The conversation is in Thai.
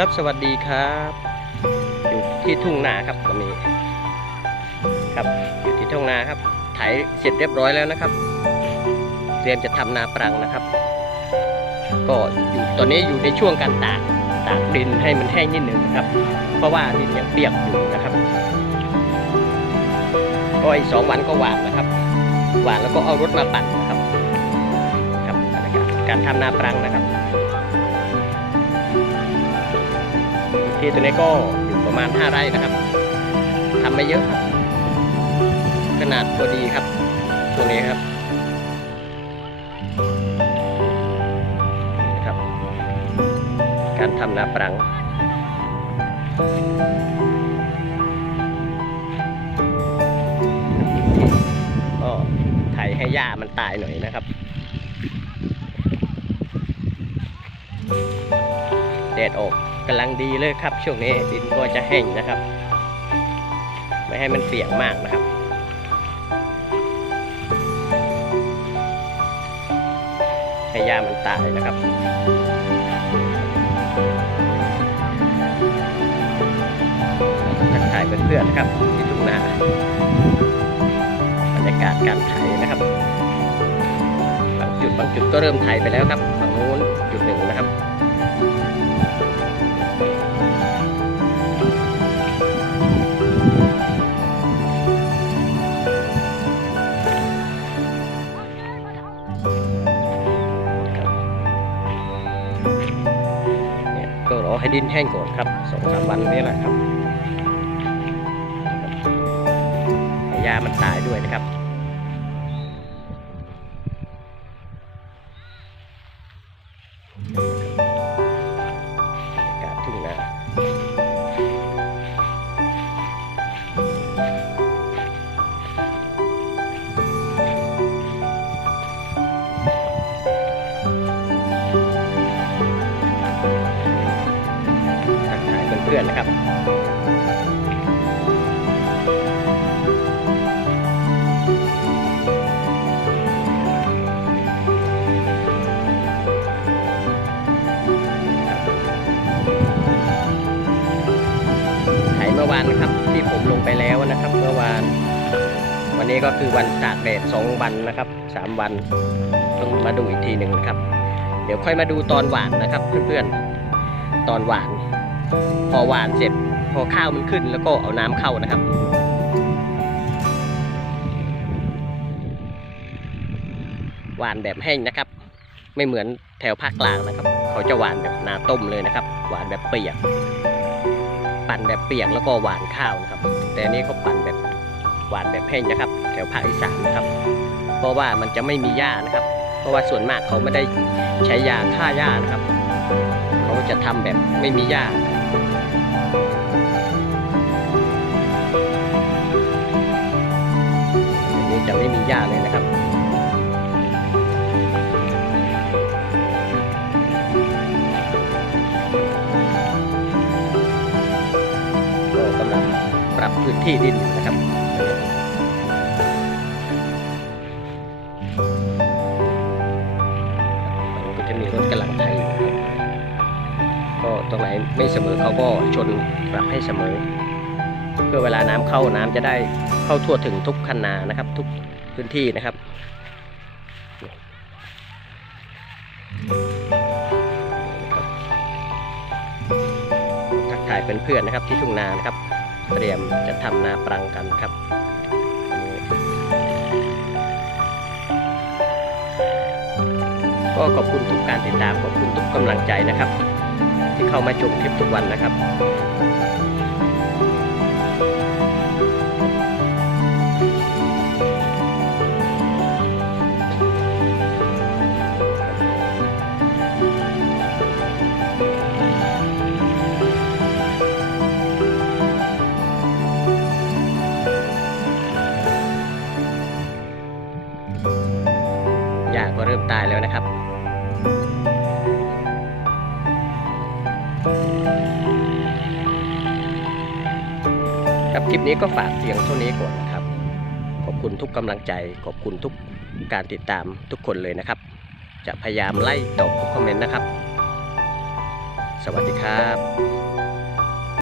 ครับสวัสดีครับ อยู่ที่ทุ่งนาครับวันนี้ ครับอยู่ที่ทุ่งนาครับไถเสร็จเรียบร้อยแล้วนะครับ เตรียมจะทำนาปรังนะครับ ก็อยู่ตอนนี้อยู่ในช่วงการตากตากดินให้มันแห้งนิดหนึ่งนะครับ เพราะว่าดินยังเปียกอยู่นะครับก็อีกสองวันก็หวานนะครับ หวานแล้วก็เอารถมาปั่นนะครับ ครับบรรยากาศการทำนาปรังนะครับ ที่ตัวนี้ก็อยู่ประมาณ 5 ไร่นะครับทำไม่เยอะครับ ขนาดพอดีครับตัวนี้ครับครับ การทำนาปรังก็ไถให้หญ้ามันตายหน่อยนะครับ แดดออกกำลังดีเลยครับ ช่วงนี้ดินก็จะแห้งนะครับ ไม่ให้มันเปียกมากนะครับให้หญ้ามันตายนะครับทักทายเพื่อนๆนะครับที่ทุ่งนาบรรยากาศการไถนะครับบางจุดบางจุดก็เริ่มไถไปแล้วครับฝั่งนู้นจุดหนึ่งนะครับ รอให้ดินแห้งก่อนครับสองสามวันนี้แหละครับให้ยามันตายด้วยนะครับ เพื่อนนะครับเมื่อวานนะครับที่ผมลงไปแล้วนะครับ เมื่อวาน วันนี้ก็คือวันตากแดดสองวันนะครับสามวันต้องมาดูอีกทีหนึ่งครับ เดี๋ยวค่อยมาดูตอนหวานนะครับ เพื่อนๆตอนหวาน พอหวานเสร็จพอข้าวมันขึ้นแล้วก็เอาน้ำเข้านะครับหวานแบบแห้งนะครับ ไม่เหมือนแถวภาคกลางนะครับ เขาจะหวานแบบนาต้มเลยนะครับ หวานแบบเปียก ปั่นแบบเปียกแล้วก็หวานข้าวนะครับ แต่นี้เขาปั่นแบบหวานแบบแห้งนะครับ แถวภาคอีสานนะครับ เพราะว่ามันจะไม่มีหญ้านะครับ เพราะว่าส่วนมากเขาไม่ได้ใช้ยาฆ่าหญ้านะครับ จะทำแบบไม่มีหญ้าอันนี้จะไม่มีหญ้าเลยนะครับก็กำลังปรับพื้นที่ดินนะครับ ไม่เสมอเขาก็ชนปรับให้เสมอ เพื่อเวลาน้ำเข้าน้ำจะได้เข้าทั่วถึงทุกคันนานะครับ ทุกพื้นที่นะครับทักทายเพื่อนๆนะครับที่ทุ่งนานะครับ เตรียมจะทำนาปรังกันครับก็ขอบคุณทุกการติดตามขอบคุณทุกกำลังใจนะครับ เข้ามาชมคลิปทุกวันนะครับหญ้าก็เริ่มตายแล้วนะครับ คลิปนี้ก็ฝากเพียงเท่านี้ก่อนนะครับ ขอบคุณทุกกำลังใจ ขอบคุณทุกการติดตามทุกคนเลยนะครับ จะพยายามไล่ตอบทุกคอมเมนต์นะครับ สวัสดีครับ